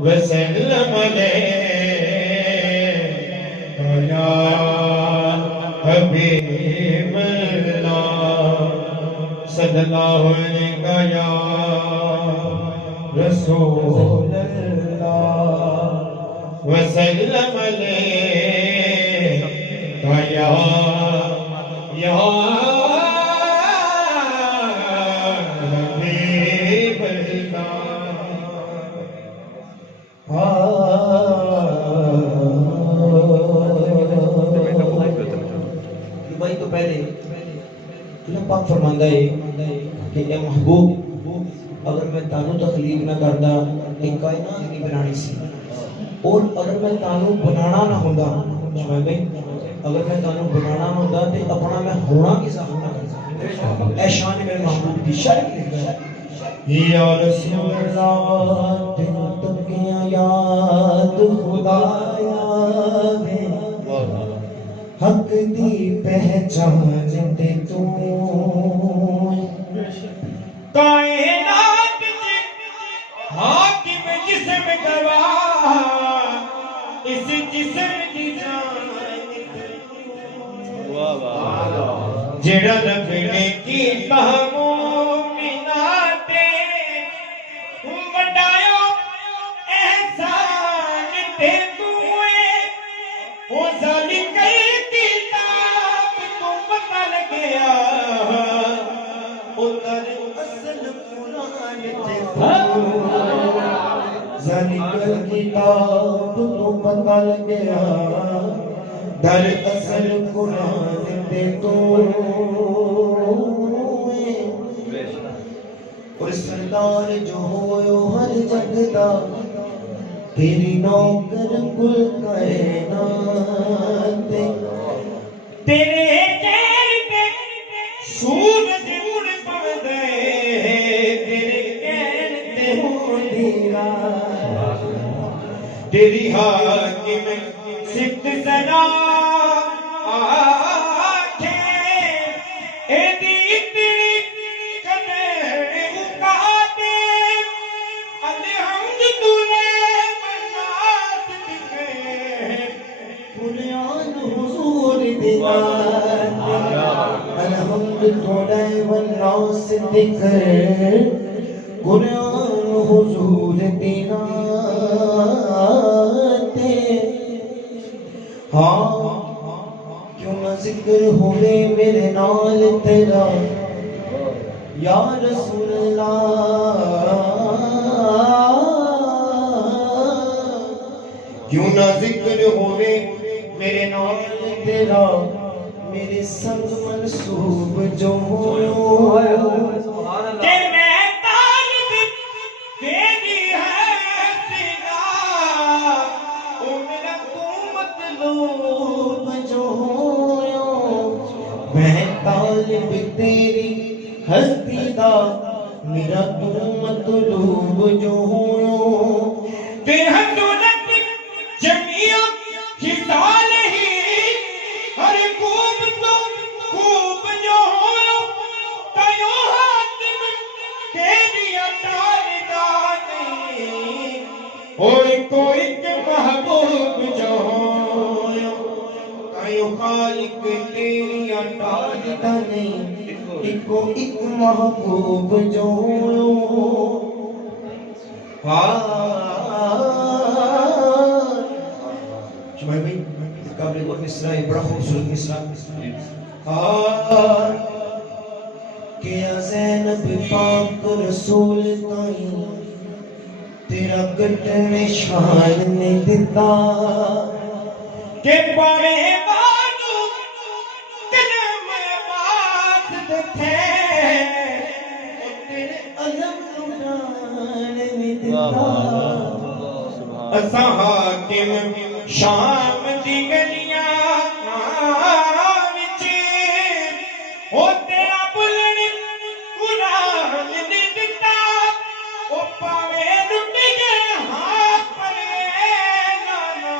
وسلم یا حبیب اللہ صلی اللہ علیہ یا رسول اللہ وسلم یا حبیب اللہ بھائی تو پہلے اللہ پاک فرماندا ہے کہ اے محبوب اگر میں تانوں تخلیق نہ کردا ایک کائنات نہیں بنانی سی اور اگر میں تانوں بنانا نہ ہوندا اگر میں تانوں بنانا نہ ہوندا تے اپنا میں ہونا کس حق نہ کردا اے شان میرے محبوب دی شرط لکھا ہے یا رسول اللہ تینوں تکیاں یاد خدایا میں حق دی پہچان تے تو کائنات حاکم جسم گواہ اس جسم کی جان جڑا رب نے کیتا مومنات وڈایا احسان تے توئے او ذالک کتاب تو پتہ لگیا اتر اصل قرآن تے ذالک کتاب تو پتہ لگیا در اصل قرآن تے تو اور سردار جو ہوئے ہر جگ دا تیری نوکر کل کائنات تیرے کہر پہ سورج اڑ پڑے تیرے کہر تے ہو دیرا تیری حاکم صفت سنا الحمد تھوڑے والناس ذکر قرآن حضور دینا تے ہاں کیوں نہ ذکر ہوئے میرے نال تیرا یا رسول اللہ کیوں نہ ذکر ہوئے میرے نال تیرا میرے سنگ منصوب جو ہو کہ میں طالب تیری ہے سنا او میرا تو مطلوب جو ہو میں طالب تیری ہستی دا میرا تو مطلوب جو ہو کہ حضرت جمیع خصال ہی ہر خوب تو خوب جو ہو تیو حاتم تیری اٹالدانی اور کوئی کے محبوب جو ہو تیو خالق تیری اٹالدانی ایک محبوب جو ہو شمائی بھائی قابل اور مصرع بڑا خوبصورت مصرع کیا زینب پاک رسول تائیں تیرا کٹنے شان نے دیتا کہ بڑے بانو کلم عباس دکھے تیرے علم نوران نے دیتا اساں حاکم شام دی گلیاں وچ او تیرا بلن قرآن نے دتا او پاوے لٹ گئے ہاں پرے نانا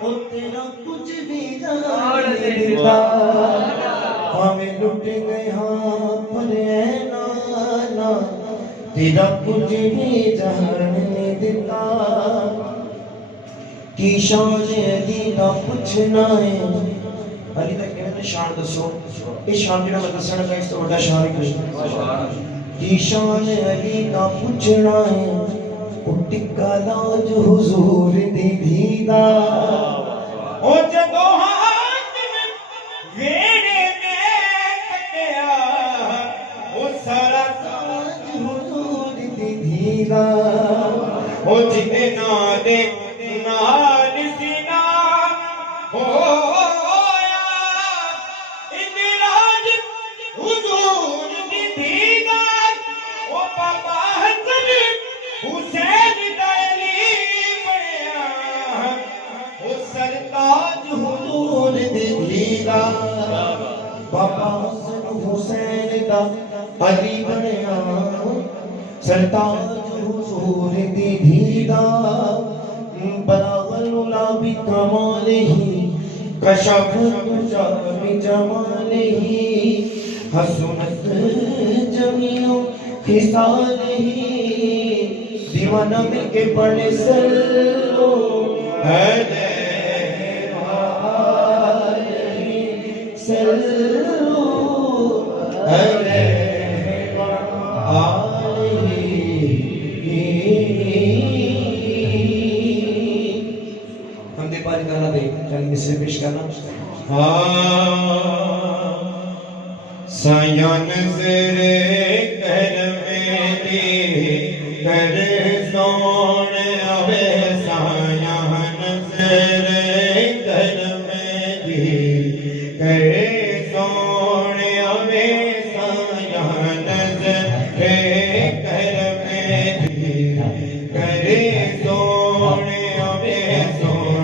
او تیرا کچھ بھی جان نے دیتا ہمیں لٹ گئے ہاں پر اے نانا تیرا کچھ بھی جہان نے دیتا کی شان علی دا پوچھنا ہے علی دا کہنے شان دسو اس شان جڑا میں دسنا کا اس تو بڑا شان ہے کی شان علی دا پوچھنا ہے او ٹکا لاج حضور دی دھیدا او جدو حاکم ویڑے میں کٹیا او سارا لاج حضور دی دھیدا او جتے نادے نال سینا ہویا اندراج حضور دی دیدار او بابا حسن حسین دلی بڑیا او سرتاج حضور دی دھیدا بابا حسن حسین دا علی بنیا سرتاج حضور دی دھیدا بلاغ العلا بکمالہ کشف الدجا بجمالہ حسنت جمیع خصالہ دیوانہ مل کے پڑھے سلو علیہ وآلہ سلو علیہ وآلہ پاری کرنا دے چل مصر پیش کرنا سایہ نظر کر میری کر سون اوے سایہ نظر کر میری کر سون اوے سایہ نظر کر میری کر سون اوے سون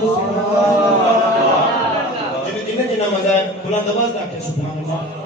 سبحان اللہ جنہیں جنہ مزہ ہے بلند آواز آ کے سبحان اللہ